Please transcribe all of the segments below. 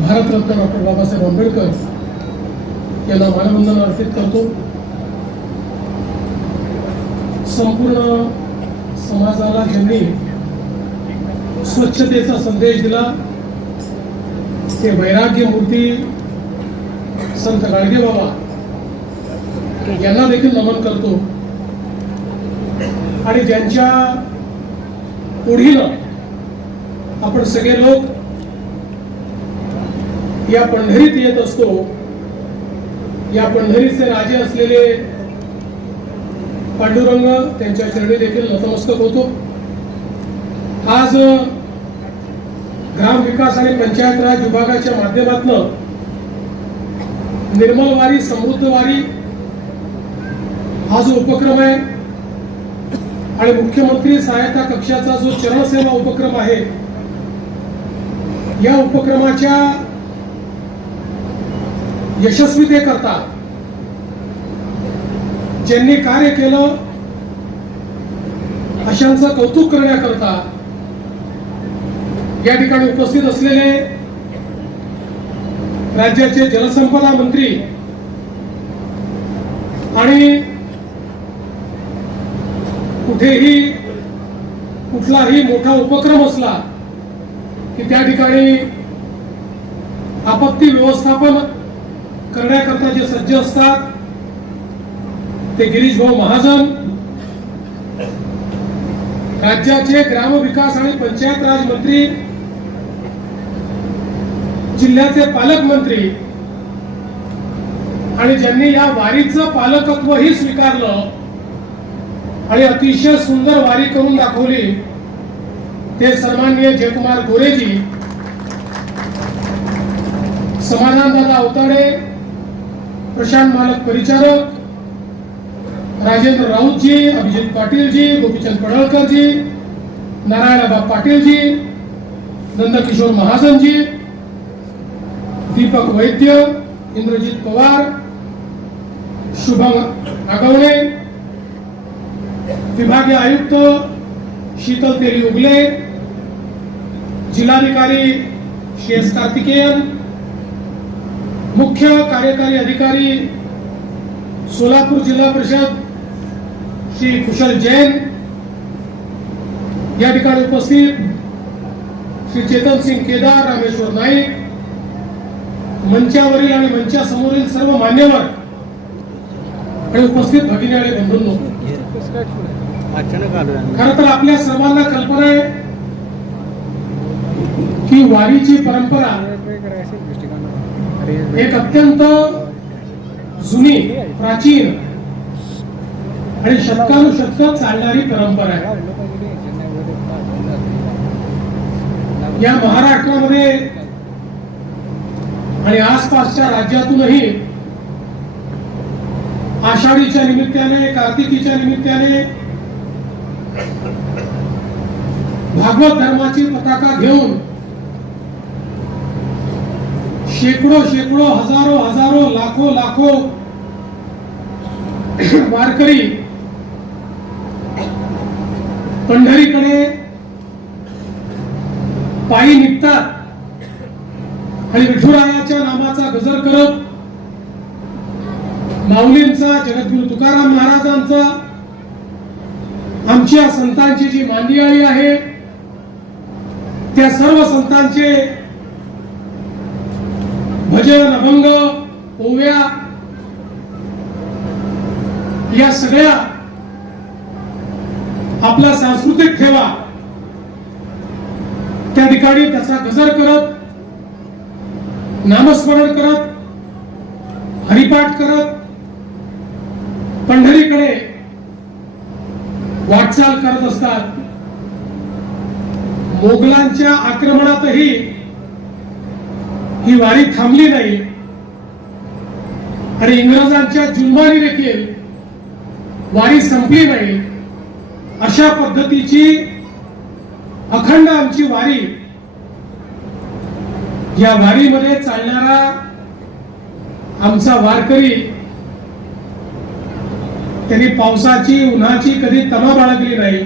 Bharat Ratna doctor Babasaheb Ambedkar यांना मानवंदना अर्पित करतो। संपूर्ण समाजाला ज्यांनी स्वच्छतेचा संदेश दिला ते वैराग्य मूर्ती संत गाडगे बाबा यांना देखील नमन करतो। आणि ज्यांच्या पुढीनं आपण सगळे लोक या पंढरीत येत असतो, या पंढरीचे राजे असलेले पांडुरंग त्यांच्या चरणी देखील नतमस्तक होतो। आज ग्राम विकास आणि पंचायत राज विभागाच्या माध्यमातून निर्मल वारी समृद्ध वारी हा जो उपक्रम आहे आणि मुख्यमंत्री सहायता कक्षाचा जो चरणसेवा उपक्रम आहे, या उपक्रमाच्या यशस्वीतेकरता ज्यांनी कार्य केलं अशांचं कौतुक करण्याकरता या ठिकाणी उपस्थित असलेले राज्याचे जलसंपदा मंत्री आणि कुठेही कुठलाही मोठा उपक्रम असला की त्या ठिकाणी आपत्ती व्यवस्थापन करण्याकरता जे सज्ज असतात ते गिरीश भाऊ महाजन, राज्याचे ग्रामविकास आणि पंचायत राज मंत्री, जिल्ह्याचे पालकमंत्री आणि ज्यांनी या वारीचं पालकत्वही स्वीकारलं आणि अतिशय सुंदर वारी करून दाखवली ते सन्माननीय जयकुमार गोरेजी, समाधानदादा अवताडे, प्रशांत मालक परिचारक, राजेंद्र राऊत जी, अभिजित पाटील जी, गोपीचंद पडळकर जी, नारायणबा पाटील जी, नंदकिशोर महाजन जी, दीपक वैद्य, इंद्रजित पवार, शुभम आगवणे, विभागीय आयुक्त शीतल तेली उगले, जिल्हाधिकारी श्री एस कार्तिकेयन, मुख्य कार्यकारी अधिकारी सोलापूर जिल्हा परिषद श्री कुशल जैन, या ठिकाणी उपस्थित श्री चेतन सिंग केदार, रामेश्वर नाईक, मंचावरील आणि मंचासमोरील सर्व मान्यवर आणि उपस्थित भगिनी आणि बंधूंनो, खरं तर आपल्या सर्वांना कल्पना आहे की वारीची परंपरा एक अत्यंत जुनी, प्राचीन आणि शतकानुशतक चालणारी परंपरा आहे। या महाराष्ट्रामध्ये आणि आसपासच्या राज्यातूनही आषाढीच्या निमित्ताने, कार्तिकीच्या निमित्ताने भागवत धर्माची पताका घेऊन शेकडो शेकडो, हजारो हजारो, लाखो लाखो वारकरी पंढरीकडे पायी निघतात आणि विठुरायाच्या नामाचा गजर करत माऊलींचा, जगद्गुरु तुकाराम महाराजांचा, आमच्या संतांची जी मांदियाळी आहे त्या सर्व संतांचे भजन, अभंग, ओव्या या सगळ्या आपला सांस्कृतिक ठेवा त्या ठिकाणी त्याचा गजर करत, नामस्मरण करत, हरिपाठ करत पंढरीकडे वाटचाल करत असतात। मोगलांच्या आक्रमणातही ही वारी थांबली नाही आणि इंग्रजांच्या जुलमाने देखील वारी संपली नाही। अशा पद्धतीची अखंड आमची वारी, या वारीमध्ये चालणारा आमचा वारकरी त्यांनी पावसाची, उन्हाची कधी तमा बाळगली नाही,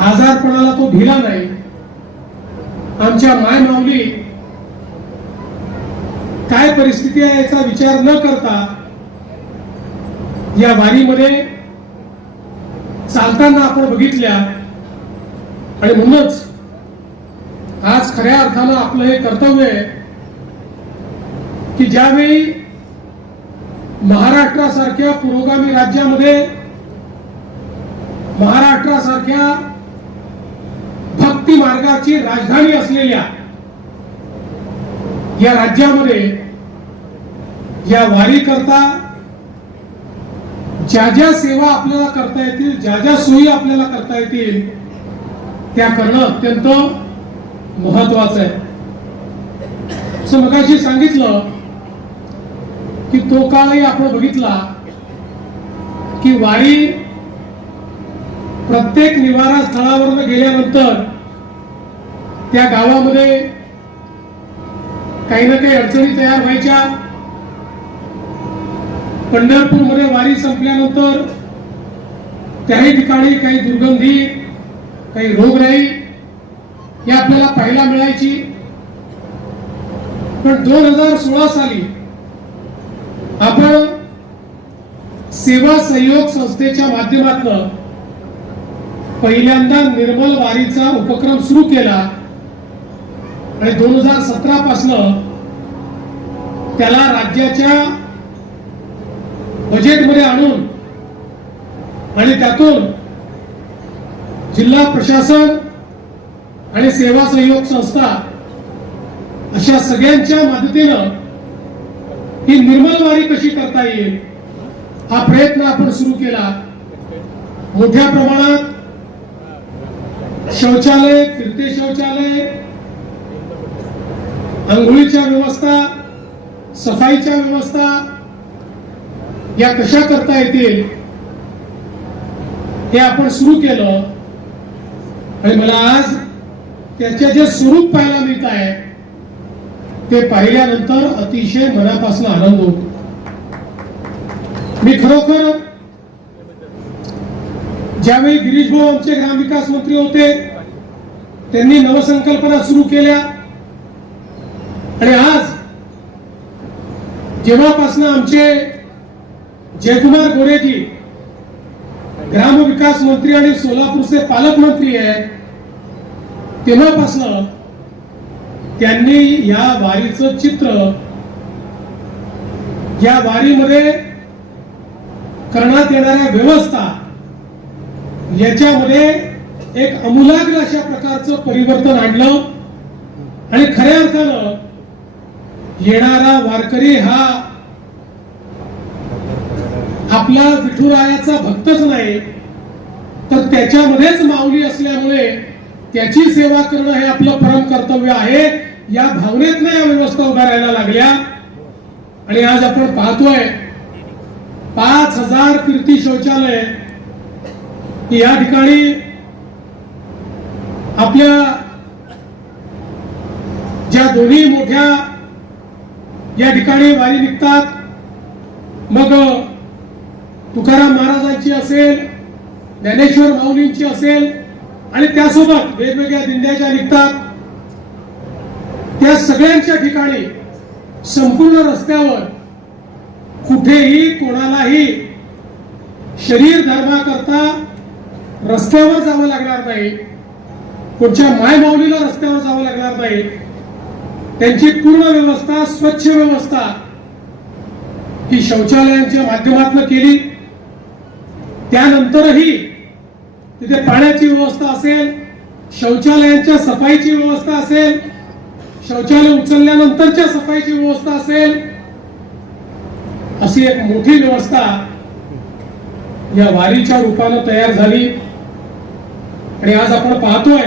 आजारपणाला तो भिला नाही। आमच्या माय माऊली काय परिस्थिती आहे याचा विचार न करता या वारीमध्ये चालताना आपण बघितल्या आणि म्हणूनच आज खऱ्या अर्थानं आपलं हे कर्तव्य आहे की ज्यावेळी महाराष्ट्रासारख्या पुरोगामी राज्यामध्ये महाराष्ट्रासारख्या भक्ती मार्गाची राजधानी असलेल्या या राज्यामध्ये या वारी करता ज्या ज्या सेवा आपल्याला करता येतील, ज्या ज्या सोयी आपल्याला करता येतील त्या करणं अत्यंत महत्वाचं आहे. असं मगाशी सांगितलं की तो काळही आपण बघितला की वारी प्रत्येक निवारा स्थळावर गेल्यानंतर त्या गावामध्ये काही ना काही अडचणी तयार व्हायच्या. पंढरपूरमध्ये वारी संपल्यानंतर त्याही ठिकाणी काही दुर्गंधी, काही रोगराई ही आपल्याला पाहायला मिळायची. पण 2016 साली आपण सेवा सहयोग संस्थेच्या माध्यमातून पहिल्यांदा निर्मल वारीचा उपक्रम सुरू केला आणि 2017 पासून त्याला राज्याच्या बजेटमध्ये आणून आणि त्यातून जिल्हा प्रशासन आणि सेवा सहयोग संस्था अशा सगळ्यांच्या मदतीनं ही निर्मल वारी कशी करता येईल हा प्रयत्न आपण सुरू केला. मोठ्या प्रमाणात शौचालय, फिरते शौचालय, अंघोळीच्या व्यवस्था, सफाईच्या व्यवस्था या कशा करता येतील हे आपण सुरू केलं आणि मला आज त्याचे जे स्वरूप पाहायला मिळत आहे ते पाहिल्यानंतर अतिशय मनापासून आनंद होतो. मी खरोखर ज्यावेळी गिरीश भाऊ आमचे ग्रामविकास मंत्री होते त्यांनी नवसंकल्पना सुरू केल्या आणि आज जेव्हापासून आमचे जयकुमार गोरेजी ग्रामविकास मंत्री आणि सोलापूरचे पालकमंत्री आहेत तेव्हापासून त्यांनी या वारीचं चित्र, या वारीमध्ये करण्यात येणाऱ्या व्यवस्था याच्यामध्ये एक आमूलाग्र अशा प्रकारचं परिवर्तन आणलं आणि खऱ्या अर्थानं येणारा वारकरी हा आपला विठुरायाचा भक्तच नाही तर त्याच्यामध्येच माऊली असल्यामुळे त्याची सेवा करणं हे आपलं परम कर्तव्य आहे. या भावनेतनं या व्यवस्था उभ्या राहायला लागल्या आणि आज आपण पाहतोय 5000 फिरती शौचालय या ठिकाणी आपल्या ज्या दोन्ही मोठ्या या ठिकाणी वारी निघतात, मग तुकाराम महाराजांची असेल, ज्ञानेश्वर माऊलींची असेल आणि त्यासोबत वेगवेगळ्या दिंड्या ज्या निघतात त्या सगळ्यांच्या ठिकाणी संपूर्ण रस्त्यावर कुठेही कोणालाही शरीर धर्माकरता रस्त्यावर जावं लागणार नाही, कोणत्या मायमाऊलीला रस्त्यावर जावं लागणार नाही. त्यांची पूर्ण व्यवस्था, स्वच्छ व्यवस्था ही शौचालयांच्या माध्यमातून केली. त्यानंतरही तिथे पाण्याची व्यवस्था असेल, शौचालयांच्या सफाईची व्यवस्था असेल, शौचालय उचलल्यानंतरच्या सफाईची व्यवस्था असेल, अशी एक मोठी व्यवस्था या वारीच्या रूपानं तयार झाली. आणि आज आपण पाहतोय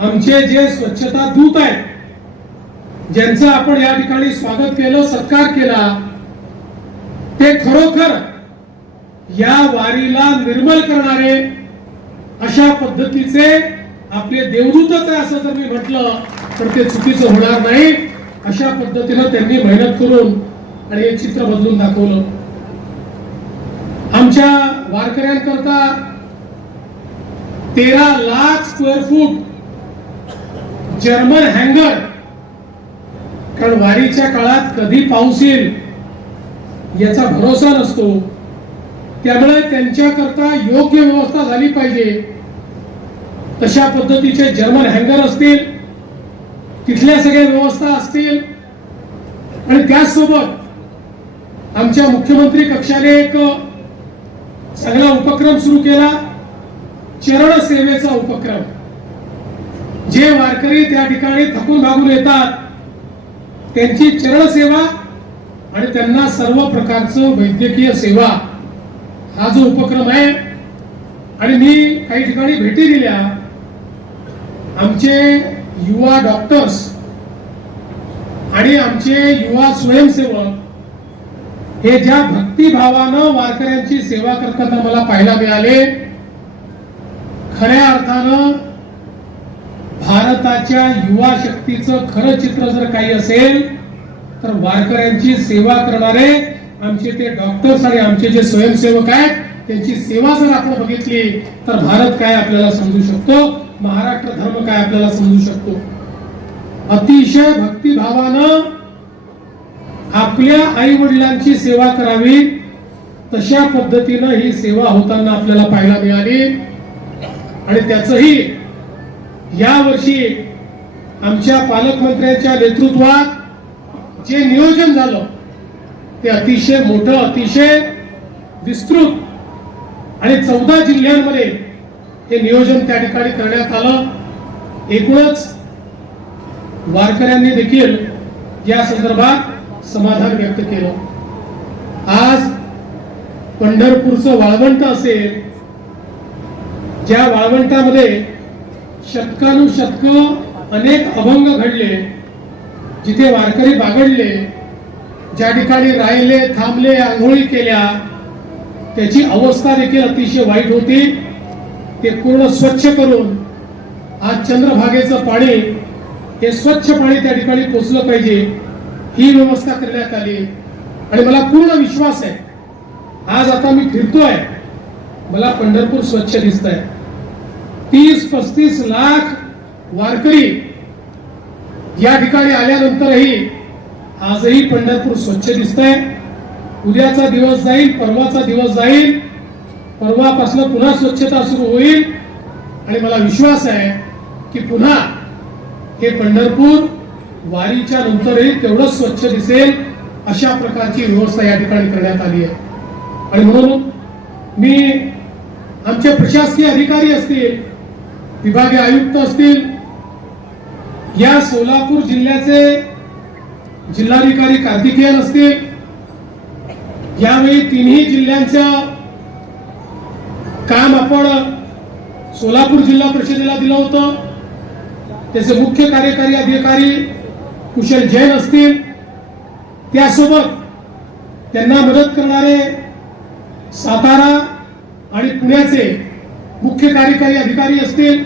आमचे जे स्वच्छता दूत आहेत ज्यांचं आपण या ठिकाणी स्वागत केलं, सत्कार केला, ते खरोखर या वारीला निर्मल करणारे अशा पद्धतीचे आपले देवदूतच आहे असं जर मी म्हटलं तर ते चुकीचं होणार नाही. अशा पद्धतीनं त्यांनी मेहनत करून आणि हे चित्र बदलून दाखवलं. आमच्या वारकऱ्यांकरता 13 लाख स्क्वेअर फूट जर्मन हँगर कारण वारीच्या काळात कधी पाऊस येईल याचा भरोसा नसतो, त्यामुळे त्यांच्याकरता योग्य व्यवस्था झाली पाहिजे. तशा पद्धतीचे जर्मन हँगर असतील, तिथल्या सगळ्या व्यवस्था असतील आणि त्याचसोबत आमच्या मुख्यमंत्री कक्षाने एक चांगला उपक्रम सुरू केला, चरण सेवेचा उपक्रम. जे वारकरी त्या ठिकाणी थकून भागून येतात त्यांची चरण सेवा आणि त्यांना सर्व प्रकारचं वैद्यकीय सेवा हा जो उपक्रम आहे. आणि मी काही ठिकाणी भेटी दिल्या. आमचे युवा डॉक्टर्स आणि आमचे युवा स्वयंसेवक हे ज्या भक्तिभावानं वारकऱ्यांची सेवा करताना मला पाहायला मिळाले. खऱ्या अर्थानं भारताच्या युवा शक्तीचं खरं चित्र जर काही असेल तर वारकऱ्यांची सेवा करणारे आमचे ते डॉक्टर्स आणि आमचे जे स्वयंसेवक आहेत त्यांची सेवा जर आपण बघितली तर भारत काय आपल्याला समजू शकतो, महाराष्ट्र धर्म काय आपल्याला समजू शकतो. अतिशय भक्तिभावानं आपल्या आई वडिलांची सेवा करावी तशा पद्धतीनं ही सेवा होताना आपल्याला पाहायला मिळाली. आणि त्याचंही यावर्षी आमच्या पालकमंत्र्यांच्या नेतृत्वात जे नियोजन झालं ते अतिशय मोठं, अतिशय विस्तृत आणि 14 जिल्ह्यांमध्ये हे नियोजन त्या ठिकाणी करण्यात आलं. एकूणच वारकऱ्यांनी देखील या संदर्भात समाधान व्यक्त केलं. आज पंढरपूरचं वाळवंट असेल, ज्या वाळवंटामध्ये शतकानुशतक अनेक अभंग घडले, जिथे वारकरी बागडले, ज्या ठिकाणी राहिले, थांबले, आंघोळी केल्या, त्याची अवस्था देखील अतिशय वाईट होती. ते पूर्ण स्वच्छ करून आज चंद्रभागेचं पाणी हे स्वच्छ पाणी त्या ठिकाणी पोचलं पाहिजे ही व्यवस्था करण्यात आली. आणि मला पूर्ण विश्वास आहे, आज आता मी फिरतोय, मला पंढरपूर स्वच्छ दिसत आहे. 30-35 लाख वारकरी या ठिकाणी आल्यानंतरही आजही पंढरपूर स्वच्छ दिसतंय. उद्याचा दिवस जाईल, परवाचा दिवस जाईल, परवापासून पुन्हा स्वच्छता सुरू होईल आणि मला विश्वास आहे की पुन्हा हे पंढरपूर वारीच्या नंतरही तेवढंच स्वच्छ दिसेल अशा प्रकारची व्यवस्था या ठिकाणी करण्यात आली आहे. आणि म्हणून मी आमचे प्रशासकीय अधिकारी असतील, विभागीय आयुक्त असतील, या सोलापूर जिल्ह्याचे जिल्हाधिकारी कार्तिकेयन असतील, यावेळी तिन्ही जिल्ह्यांचं काम आपण सोलापूर जिल्हा परिषदेला दिलं होतं. त्याचे मुख्य कार्यकारी अधिकारी कुशल जैन असतील, त्यासोबत त्यांना मदत करणारे सातारा आणि पुण्याचे मुख्य कार्यकारी अधिकारी असतील,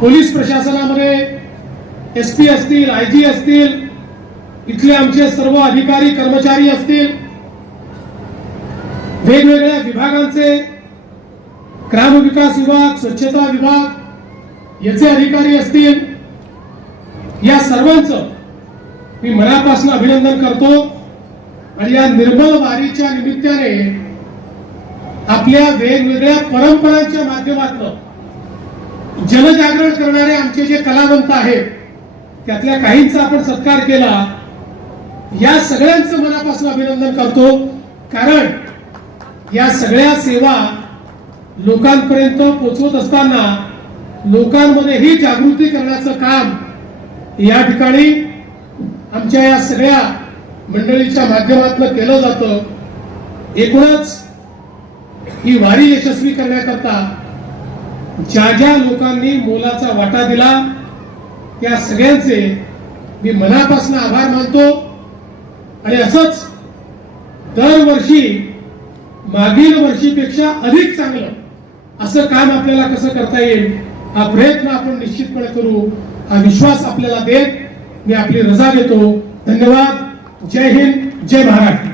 पोलीस प्रशासनामध्ये SP असतील, IG असतील, इथले आमचे सर्व अधिकारी कर्मचारी असतील, वेगवेगळ्या विभागांचे ग्रामविकास विभाग, स्वच्छता विभाग याचे अधिकारी असतील, या सर्वांचं मी मनापासून अभिनंदन करतो. आणि या निर्मल वारीच्या निमित्ताने आपल्या वेगवेगळ्या परंपरांच्या माध्यमातून जनजागरण करणारे आमचे जे कलावंत आहेत त्यातल्या काहींचा आपण सत्कार केला. या सगळ्यांचं मनापासून अभिनंदन करतो, कारण या सगळ्या सेवा लोकांपर्यंत पोहोचवत असताना लोकांमध्ये ही जागृती करण्याचं काम या ठिकाणी आमच्या या सगळ्या मंडळीच्या माध्यमातून केलं जातं. एकूणच ही वारी यशस्वी करण्याकरता ज्या ज्या लोकांनी मोलाचा वाटा दिला त्या सगळ्यांचे मी मनापासून आभार मानतो. आणि असंच दरवर्षी मागील वर्षीपेक्षा अधिक चांगलं असं काम आपल्याला कसं करता येईल हा प्रयत्न आपण निश्चितपणे करू, हा विश्वास आपल्याला देत मी आपली रजा घेतो. धन्यवाद. जय हिंद, जय महाराष्ट्र.